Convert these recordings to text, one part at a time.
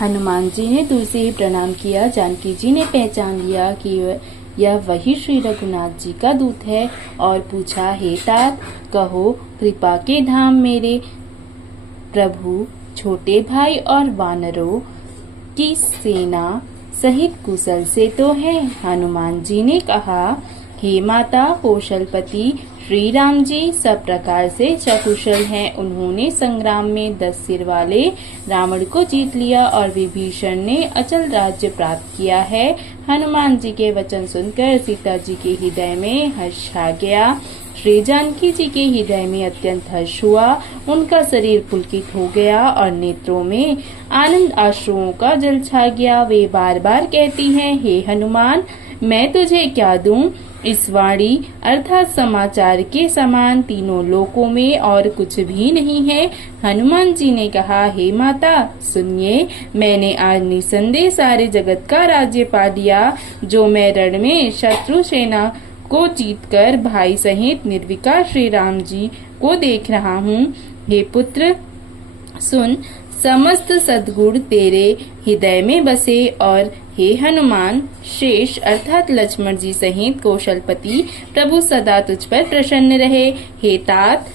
हनुमान जी ने दूर से ही प्रणाम किया। जानकी जी ने पहचान लिया कि यह वही श्री रघुनाथ जी का दूत है और पूछा, हे तात, कहो कृपा के धाम मेरे प्रभु छोटे भाई और वानरों की सेना सहित कुशल से तो है। हनुमान जी ने कहा, हे माता कौशलपति, श्री राम जी सब प्रकार से सकुशल हैं। उन्होंने संग्राम में 10 सिर वाले रावण को जीत लिया और विभीषण ने अचल राज्य प्राप्त किया है। हनुमान जी के वचन सुनकर सीता जी के हृदय में हर्ष छा गया। श्री जानकी जी के हृदय में अत्यंत हर्ष हुआ। उनका शरीर पुलकित हो गया और नेत्रों में आनंद आश्रुओं का जल छा गया। वे बार बार कहती हैं, हे हनुमान, मैं तुझे क्या दूं? इस वाणी अर्थात समाचार के समान तीनों लोकों में और कुछ भी नहीं है। हनुमान जी ने कहा, हे माता सुनिए, मैंने आज निसंदेह सारे जगत का राज्य पा लिया। जो मैं रण में शत्रु सेना को जीतकर भाई सहित निर्विकार श्री राम जी को देख रहा हूँ। हे पुत्र सुन, समस्त सद्गुण तेरे हृदय में बसे और हे हनुमान, शेष अर्थात लक्ष्मण जी सहित कौशलपति प्रभु सदा तुझ पर प्रसन्न रहे। हे तात,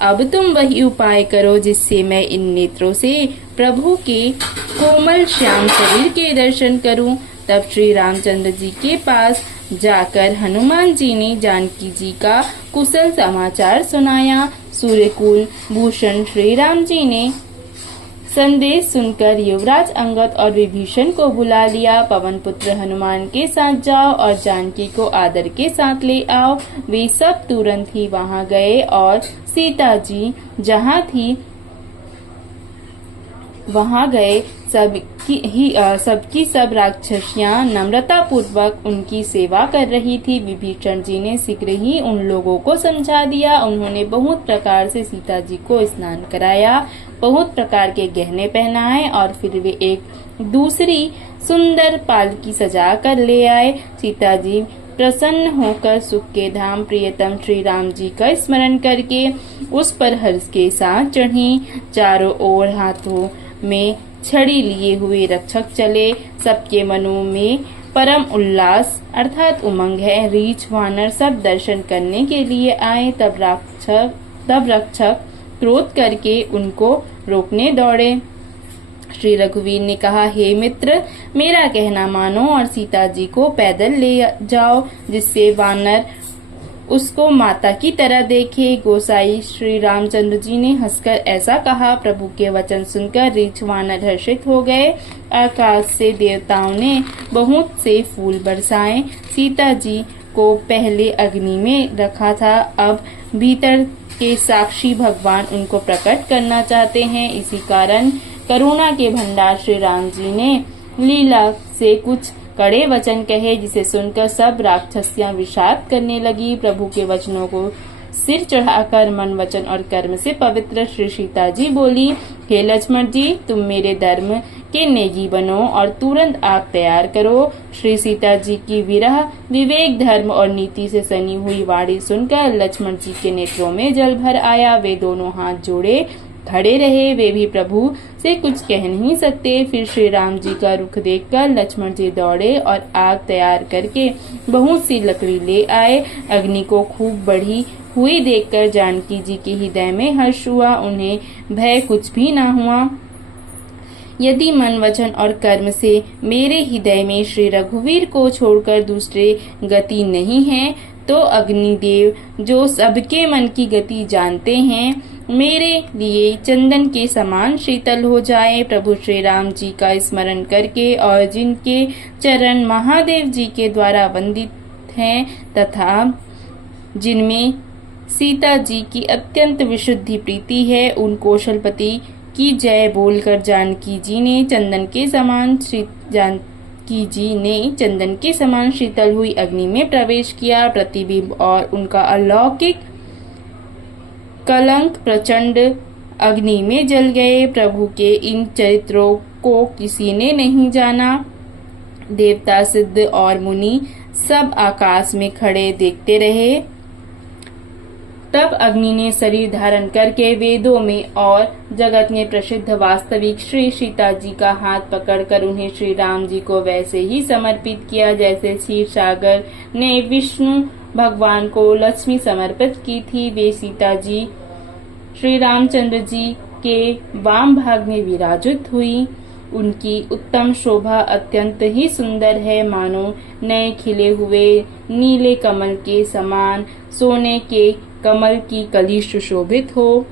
अब तुम वही उपाय करो जिससे मैं इन नेत्रों से प्रभु के कोमल श्याम शरीर के दर्शन करूं। तब श्री रामचंद्र जी के पास जाकर हनुमान जी ने जानकी जी का कुशल समाचार सुनाया। सूर्यकुल भूषण श्री राम जी ने संदेश सुनकर युवराज अंगद और विभीषण को बुला लिया। पवन पुत्र हनुमान के साथ जाओ और जानकी को आदर के साथ ले आओ। वे सब तुरंत ही वहां गए और सीता जी जहां थी वहां गए। सबकी सब राक्षसियां नम्रता पूर्वक उनकी सेवा कर रही थी। विभीषण जी ने शीघ्र ही उन लोगों को समझा दिया। उन्होंने बहुत प्रकार से सीता जी को स्नान कराया, बहुत प्रकार के गहने पहनाए और फिर वे एक दूसरी सुंदर पालकी सजा कर ले आए। सीता जी प्रसन्न होकर सुख के धाम प्रियतम श्री राम जी का स्मरण करके उस पर हर्ष के साथ चढ़ी। चारों ओर हाथों में छड़ी लिए हुए रक्षक चले। सबके मनों में परम उल्लास अर्थात उमंग है। रीछ वानर सब दर्शन करने के लिए आए। तब रक्षक क्रोध करके उनको रोकने दौड़े। श्री रघुवीर ने कहा, हे मित्र, मेरा कहना मानो और सीता जी को पैदल ले जाओ जिससे वानर उसको माता की तरह देखे। गोसाई श्री रामचंद्र जी ने हंसकर ऐसा कहा। प्रभु के वचन सुनकर रीछ वानर हर्षित हो गए। आकाश से देवताओं ने बहुत से फूल बरसाए। सीता जी को पहले अग्नि में रखा था, अब भीतर के साक्षी भगवान उनको प्रकट करना चाहते हैं। इसी कारण करुणा के भंडार श्री राम जी ने लीला से कुछ कड़े वचन कहे, जिसे सुनकर सब राक्षसियां विषाद करने लगी। प्रभु के वचनों को सिर चढ़ाकर मन वचन और कर्म से पवित्र श्री सीता जी बोली, हे लक्ष्मण जी, तुम मेरे धर्म के नेगी बनो और तुरंत आग तैयार करो। श्री सीता जी की विरह विवेक धर्म और नीति से सनी हुई वाणी सुनकर लक्ष्मण जी के नेत्रों में जल भर आया। वे दोनों हाथ जोड़े खड़े रहे। वे भी प्रभु से कुछ कह नहीं सकते। फिर श्री राम जी का रुख देखकर लक्ष्मण जी दौड़े और आग तैयार करके बहुत सी लकड़ी ले आए। अग्नि को खूब बढ़ी हुई देखकर जानकी जी के हृदय में हर्ष हुआ। उन्हें भय कुछ भी न हुआ। यदि मन वचन और कर्म से मेरे हृदय में श्री रघुवीर को छोड़कर दूसरे गति नहीं है, तो अग्निदेव जो सबके मन की गति जानते हैं, मेरे लिए चंदन के समान शीतल हो जाए। प्रभु श्री राम जी का स्मरण करके और जिनके चरण महादेव जी के द्वारा वंदित हैं तथा जिनमें सीता जी की अत्यंत विशुद्धि प्रीति है, उन कौशलपति की जय बोलकर जानकी जी ने चंदन के समान शीतल हुई अग्नि में प्रवेश किया। प्रतिबिंब और उनका अलौकिक कलंक प्रचंड अग्नि में जल गए। प्रभु के इन चरित्रों को किसी ने नहीं जाना। देवता, सिद्ध और मुनि सब आकाश में खड़े देखते रहे। तब अग्नि ने शरीर धारण करके वेदों में और जगत में प्रसिद्ध वास्तविक श्री सीता जी का हाथ पकड़कर उन्हें श्री राम जी को वैसे ही समर्पित किया जैसे क्षीर सागर ने विष्णु भगवान को लक्ष्मी समर्पित की थी। वे सीता जी श्री रामचंद्र जी के वाम भाग में विराजित हुई। उनकी उत्तम शोभा अत्यंत ही सुंदर है, मानो नए खिले हुए नीले कमल के समान सोने के कमल की कली सुशोभित हो।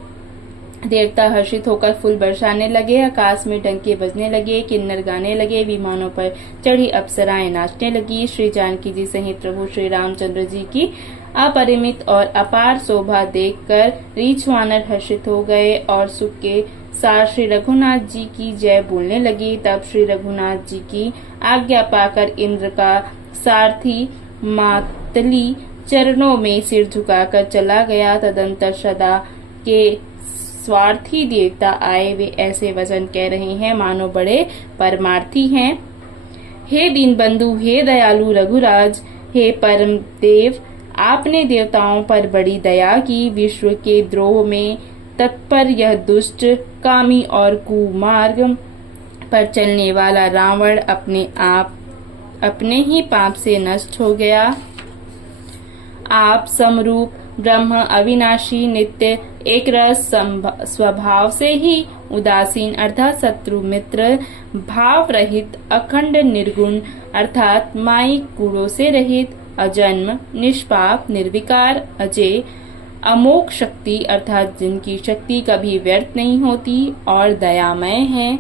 देवता हर्षित होकर फूल बरसाने लगे, आकाश में डंके बजने लगे, किन्नर गाने लगे, विमानों पर चढ़ी अप्सराएं नाचने लगी। श्री जानकी जी सहित प्रभु श्री रामचंद्र जी की अपरिमित और अपार शोभा देखकर रीछ वानर हर्षित हो गए और सुख के साथ श्री रघुनाथ जी की जय बोलने लगी। तब श्री रघुनाथ जी की आज्ञा पाकर इंद्र का सारथी मातली चरणों में सिर झुकाकर चला गया। तदंतर सदा के स्वार्थी देवता आए, वे ऐसे वचन कह रहे हैं मानो बड़े परमार्थी हैं। हे दीनबंधु, हे दयालु रघुराज, हे परम देव, आपने देवताओं पर बड़ी दया की। विश्व के द्रोह में तत्पर यह दुष्ट कामी और कुमार्ग पर चलने वाला रावण अपने ही पाप से नष्ट हो गया। आप समरूप ब्रह्म अविनाशी नित्य एक रस स्वभाव से ही उदासीन अर्थात शत्रु मित्र भाव रहित अखंड निर्गुण अर्थात मायिक गुणों से रहित अजन्म निष्पाप निर्विकार अजय अमोघ शक्ति अर्थात जिनकी शक्ति कभी व्यर्थ नहीं होती और दयामय है।